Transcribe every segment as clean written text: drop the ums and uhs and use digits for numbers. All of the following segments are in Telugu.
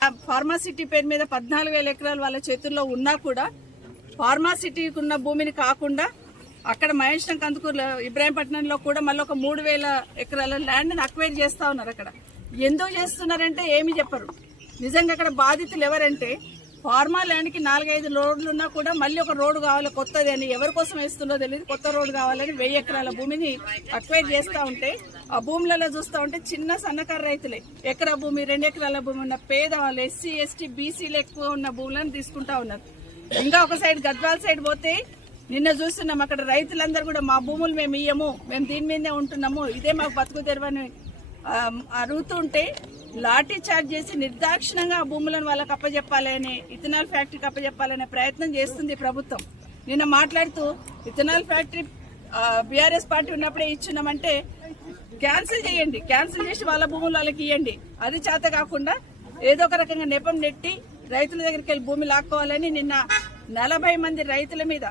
ఫార్మాసిటీ పేరు మీద 14,000 ఎకరాలు వాళ్ళ చేతుల్లో ఉన్నా కూడా ఫార్మాసిటీకి ఉన్న భూమిని కాకుండా అక్కడ మహేశ్వరం కందుకూరు ఇబ్రాహీంపట్నంలో కూడా మళ్ళీ ఒక 3,000 ఎకరాల ల్యాండ్ని అక్వైర్ చేస్తా ఉన్నారు. అక్కడ ఎందుకు చేస్తున్నారంటే ఏమి చెప్పరు. నిజంగా అక్కడ బాధితులు ఎవరంటే ఫార్మా ల్యాండ్కి 4-5 రోడ్లు ఉన్నా కూడా మళ్ళీ ఒక రోడ్డు కావాలి కొత్తది అని ఎవరి కోసం వేస్తుందో తెలియదు. కొత్త రోడ్డు కావాలని 1000 ఎకరాల భూమిని అక్వైర్ చేస్తూ ఉంటే ఆ భూములలో చూస్తూ ఉంటే చిన్న సన్నకారు రైతులే ఎకరా భూమి 2 ఎకరాల భూమి ఉన్న పేదవాళ్ళు SC ST BCలు ఎక్కువ ఉన్న భూములను తీసుకుంటా ఉన్నారు. ఇంకా ఒక సైడ్ గద్వాల సైడ్ పోతే నిన్న చూస్తున్నాం అక్కడ రైతులందరూ కూడా మా భూములు మేము ఇయ్యము, మేము దీని మీదే ఉంటున్నాము, ఇదే మాకు బతుకు తెరవని అడుగుతుంటే లాఠీ చార్జ్ చేసి నిర్దాక్షిణంగా ఆ భూములను వాళ్ళకి అప్పచెప్పాలని ఇథనాల్ ఫ్యాక్టరీకి అప్పచెప్పాలనే ప్రయత్నం చేస్తుంది ప్రభుత్వం. నిన్న మాట్లాడుతూ ఇథనాల్ ఫ్యాక్టరీ బీఆర్ఎస్ పార్టీ ఉన్నప్పుడే ఇచ్చున్నామంటే క్యాన్సిల్ చేయండి, క్యాన్సిల్ చేసి వాళ్ళ భూములు వాళ్ళకి ఇవ్వండి. అది చేత కాకుండా ఏదో ఒక రకంగా నెపం నెట్టి రైతుల దగ్గరికి వెళ్ళి భూమి లాక్కోవాలని నిన్న 40 మంది రైతుల మీద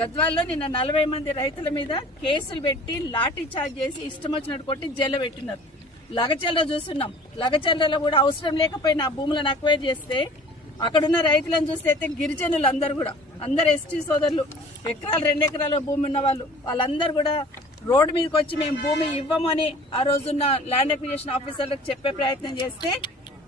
గద్వాల్లో నిన్న 40 మంది రైతుల మీద కేసులు పెట్టి లాఠీ చార్జ్ చేసి ఇష్టం వచ్చినట్టు కొట్టి జైల్లో పెట్టినారు. లగచర్లలో చూస్తున్నాం. లగచర్లలో కూడా అవసరం లేకపోయినా భూములను అక్వైర్ చేస్తే అక్కడున్న రైతులను చూస్తే అయితే గిరిజనులు అందరు ST సోదరులు ఎకరాలు 2 ఎకరాల భూమి ఉన్న వాళ్ళందరూ కూడా రోడ్డు మీదకి వచ్చి మేము భూమి ఇవ్వమని ఆ రోజున్న ల్యాండ్ అక్విజిషన్ ఆఫీసర్లకు చెప్పే ప్రయత్నం చేస్తే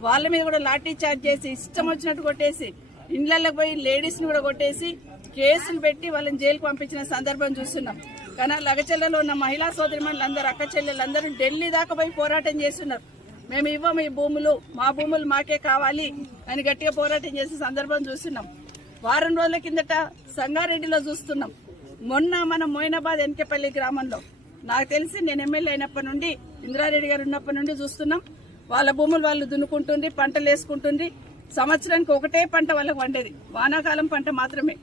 వాళ్ళ మీద కూడా లాఠీ చార్జ్ చేసి ఇష్టం వచ్చినట్టు కొట్టేసి ఇండ్లకు పోయి లేడీస్ని కూడా కొట్టేసి కేసులు పెట్టి వాళ్ళని జైలుకు పంపించిన సందర్భం చూస్తున్నాం. కానీ లగచెల్లలో ఉన్న మహిళా సోదరిమణులందరూ అక్క చెల్లెలందరూ ఢిల్లీ దాకా పోయి పోరాటం చేస్తున్నారు. మేము ఇవ్వము ఈ భూములు, మా భూములు మాకే కావాలి అని గట్టిగా పోరాటం చేసే సందర్భం చూస్తున్నాం. వారం రోజుల కిందట సంగారెడ్డిలో చూస్తున్నాం. మొన్న మనం మోయినాబాద్ ఎన్కేపల్లి గ్రామంలో నాకు తెలిసి నేను ఎమ్మెల్యే అయినప్పటి నుండి ఇంద్రారెడ్డి గారు ఉన్నప్పటి నుండి చూస్తున్నాం. వాళ్ళ భూములు వాళ్ళు దున్నుకుంటుంది, పంటలు వేసుకుంటుంది. సంవత్సరానికి ఒకటే పంట వాళ్ళకి వండేది, వానాకాలం పంట మాత్రమే.